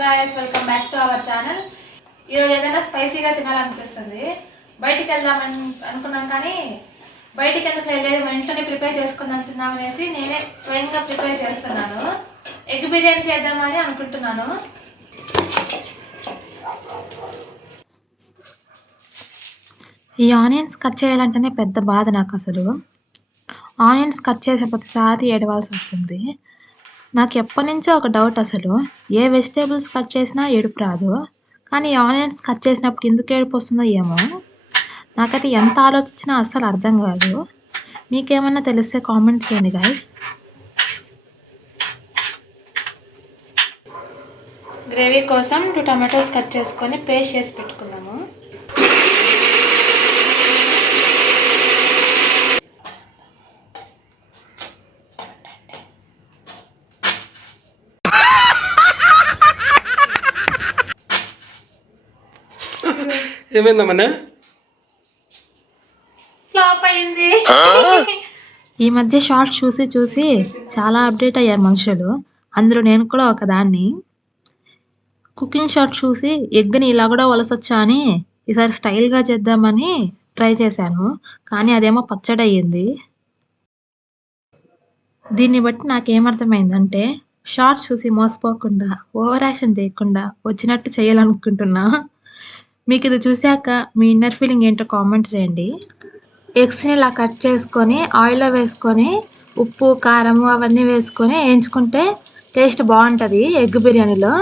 guys, welcome back to our channel. ఈరోజు ఏదైనా స్పైసీగా తినాలనిపిస్తుంది. బయటికి వెళ్దామని అనుకున్నాం కానీ బయటికి ఎందుకు లేదు, మన ఇంట్లోనే ప్రిపేర్ చేసుకుందాం తిందామనేసి నేనే స్వయంగా ప్రిపేర్ చేస్తున్నాను. ఎగ్ బిర్యానీ చేద్దామని అనుకుంటున్నాను. ఈ ఆనియన్స్ కట్ చేయాలంటేనే పెద్ద బాధ నాకు. అసలు ఆనియన్స్ కట్ చేసే ప్రతిసారి ఏడవాల్సి వస్తుంది. నాకు ఎప్పటి నుంచో ఒక డౌట్, అసలు ఏ వెజిటేబుల్స్ కట్ చేసినా ఏడుపు రాదు, కానీ ఆనియన్స్ కట్ చేసినప్పుడు ఎందుకు ఏడుపు వస్తుందో ఏమో. నాకైతే ఎంత ఆలోచించినా అస్సలు అర్థం కాదు. మీకేమన్నా తెలిస్తే కామెంట్ చేయండి గైస్. గ్రేవీ కోసం 2 టమాటోస్ కట్ చేసుకొని పేస్ట్ చేసి పెట్టుకుందాము. ఏమైందమ్మా? ఫ్లాప్ అయింది. ఈ మధ్య షార్ట్స్ చూసి చూసి చాలా అప్డేట్ అయ్యారు మనుషులు, అందులో నేను కూడా ఒకదాన్ని. కుకింగ్ షార్ట్ చూసి ఎగ్ని ఇలా కూడా వలసొచ్చా అని ఈసారి స్టైల్గా చేద్దామని ట్రై చేశాను, కానీ అదేమో పచ్చడి అయ్యింది. దీన్ని బట్టి నాకేమర్థమైందంటే, షార్ట్స్ చూసి మోసపోకుండా ఓవర్ యాక్షన్ చేయకుండా వచ్చినట్టు చేయాలనుకుంటున్నా. మీకు ఇది చూశాక మీ ఇన్నర్ ఫీలింగ్ ఏంటో కామెంట్ చేయండి. ఎగ్స్ని ఇలా కట్ చేసుకొని ఆయిల్లో వేసుకొని ఉప్పు కారము అవన్నీ వేసుకొని వేయించుకుంటే టేస్ట్ బాగుంటుంది ఎగ్ బిర్యానీలో.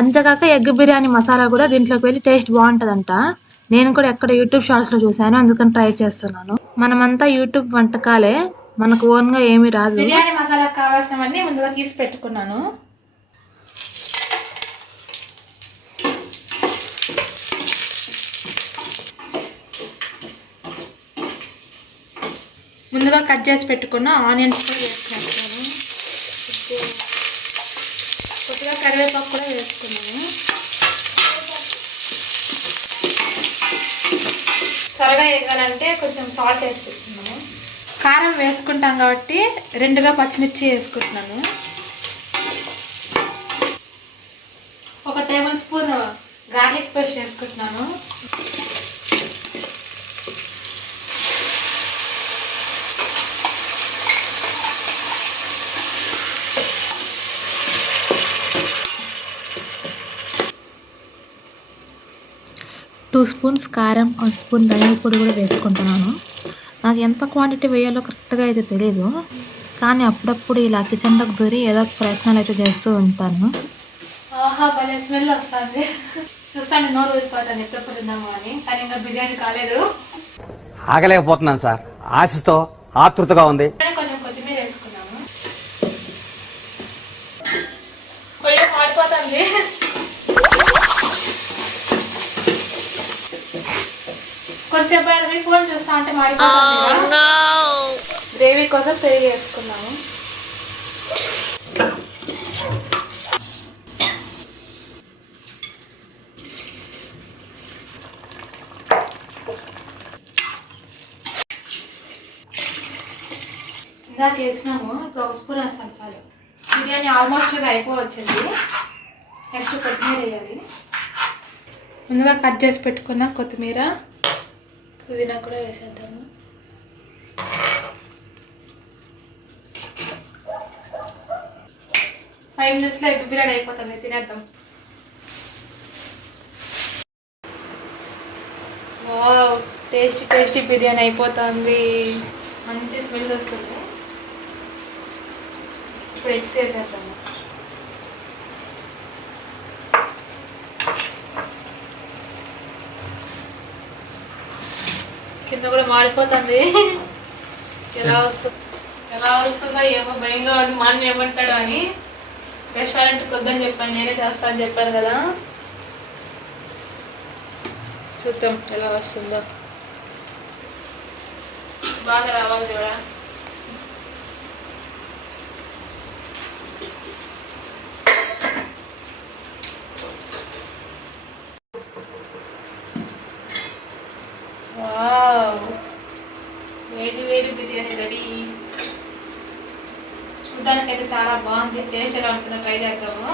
అంతేకాక ఎగ్ బిర్యానీ మసాలా కూడా దీంట్లోకి వెళ్ళి టేస్ట్ బాగుంటుందంట. నేను కూడా ఎక్కడ యూట్యూబ్ షార్ట్స్లో చూశాను, అందుకని ట్రై చేస్తున్నాను. మనమంతా యూట్యూబ్ వంటకాలే, మనకు ఓన్గా ఏమీ రాదు. బిర్యానీ మసాలా కావాల్సినవన్నీ ముందుగా తీసి పెట్టుకున్నాను. ముందుగా కట్ చేసి పెట్టుకున్న ఆనియన్స్ కూడా వేసుకున్నాను. కొద్దిగా కరివేపాకు కూడా వేసుకున్నాను. త్వరగా వేయాలంటే కొంచెం సాల్ట్ వేసుకుంటున్నాను. కారం వేసుకుంటాం కాబట్టి 2గా పచ్చిమిర్చి వేసుకుంటున్నాను. 1 టేబుల్ స్పూన్ గార్లిక్ పేస్ట్ వేసుకుంటున్నాను. టూ స్పూన్స్ కారం, 1 స్పూన్ ధనియాల పొడి కూడా వేసుకుంటున్నాను. నాకు ఎంత క్వాంటిటీ వేయాలో కరెక్ట్గా అయితే తెలియదు, కానీ అప్పుడప్పుడు ఇలా కిచెన్లోకి దూరి ఏదో ఒక ప్రయత్నాలు అయితే చేస్తూ ఉంటాను. ఆహా, భలే స్మెల్ వస్తుంది. చూస్తాను నోరు ఊరిపోతాను ఎప్పుడప్పుడు తిన్నాము అని, కానీ ఇంకా బిర్యానీ కాలేదు. ఆగలేకపోతున్నాను సార్, ఆశతో ఆతృతగా ఉంది. కొంచెం కొత్తిమీర వేసుకున్నాము. కొంచెం మాడిపోతుంది. కొంచెంసేపు అయినా ఫోన్ చూస్తా అంటే మాడిపోతుంది. గ్రేవీ కోసం పెరుగు వేసుకున్నాము. ఇందాక వేసినాము, ఇప్పుడు 1 స్పూన్ వేస్తాను చాలు. బిర్యానీ ఆల్మోస్ట్ అయిపోవచ్చింది. నెక్స్ట్ కొత్తిమీర వేయాలి. ముందుగా కట్ చేసి పెట్టుకున్న కొత్తిమీర, పుదీనా కూడా వేసేద్దాము. ఫైవ్ మినిట్స్లో ఎగ్ బిర్యానీ అయిపోతుంది, తినేద్దాం. వావ్, టేస్టీ బిర్యానీ అయిపోతుంది. మంచి స్మెల్ వస్తుంది. ఇప్పుడు ఎగ్స్ వేసేద్దాము. కింద కూడా మాడిపోతుంది. ఎలా వస్తుందో ఏమో భయంగా ఉంది. మా అన్న ఏమంటాడు అని రెస్టారెంట్కి వద్దని చెప్పాను, నేనే చేస్తాను చెప్పాను కదా. చూద్దాం ఎలా వస్తుందో. బాగా రావాలి కూడా. వావ్, వేడి బిర్యానీ రెడీ. చూడడానికైతే చాలా బాగుంది. టేస్ట్ ఎలా ఉంటుందో ట్రై చేద్దాము.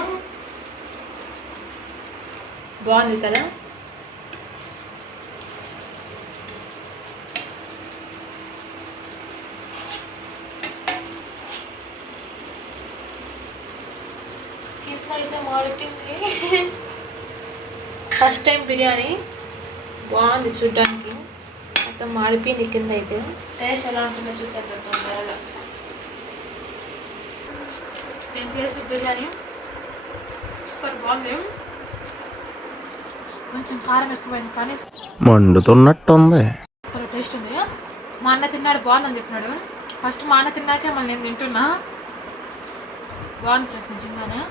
బాగుంది కదా. కింద అయితే మాడిపోయింది. ఫస్ట్ టైం బిర్యానీ బాగుంది చూడ్డానికి, మొత్తం మాడిపోయింది కింద అయితే. టేస్ట్ ఎలా ఉంటుందో చూసేద్దాం తొందరగా. నేను చేసిన బిర్యానీ సూపర్ బాగుంది. కొంచెం కారం ఎక్కువైంది కానీ మండుతున్నట్టుంది. సూపర్ టేస్ట్ ఉంది. మా అన్న తిన్నాడు బాగుందని చెప్పినాడు. ఫస్ట్ మా అన్న తిన్నాకే మళ్ళీ నేను తింటున్నా. బాగుంది ఫ్రెండ్స్ నిజంగానే.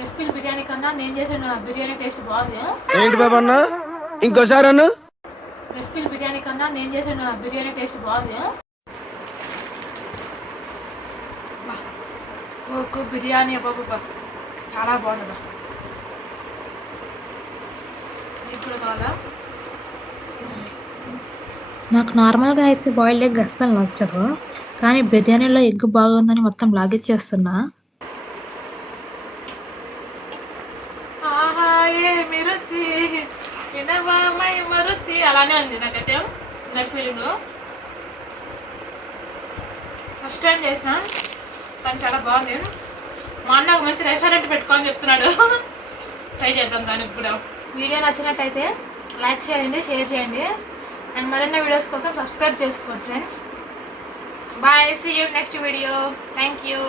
రెఫిల్ బిర్యానీ కన్నా నేను చేసిన బిర్యానీ టేస్ట్ బాగుంది. ఏంటి బాబా అన్న, ఇంకోసారి అన్న. రెఫిల్ బిర్యానీ కన్నా నేను చేసిన బిర్యానీ టేస్ట్ బాగుంది. కోకో బిర్యానీ అబ్బాబ్బా చాలా బాగుంది. మీకు కూడా కావాలా? నాకు నార్మల్గా అయితే బాయిల్డ్ ఎగ్ అస్సలు నచ్చదు, కానీ బిర్యానీలో ఎగ్ బాగుందని మొత్తం లాగిచ్చేస్తున్నా. ఆహా ఏమి రుచి వినవామై మరుచి అలానే ఉంది నాకైతే నా ఫీలింగ్. ఫస్ట్ టైం చేసిన కానీ చాలా బాగుంది. మా అన్న ఒక మంచి రెస్టారెంట్ పెట్టుకోని చెప్తున్నాడు. ట్రై చేద్దాం దానికి కూడా. వీడియో నచ్చినట్టయితే లైక్ చేయండి, షేర్ చేయండి, అండ్ మరిన్ని వీడియోస్ కోసం సబ్స్క్రైబ్ చేసుకోండి friends. Bye, see you next video. Thank you.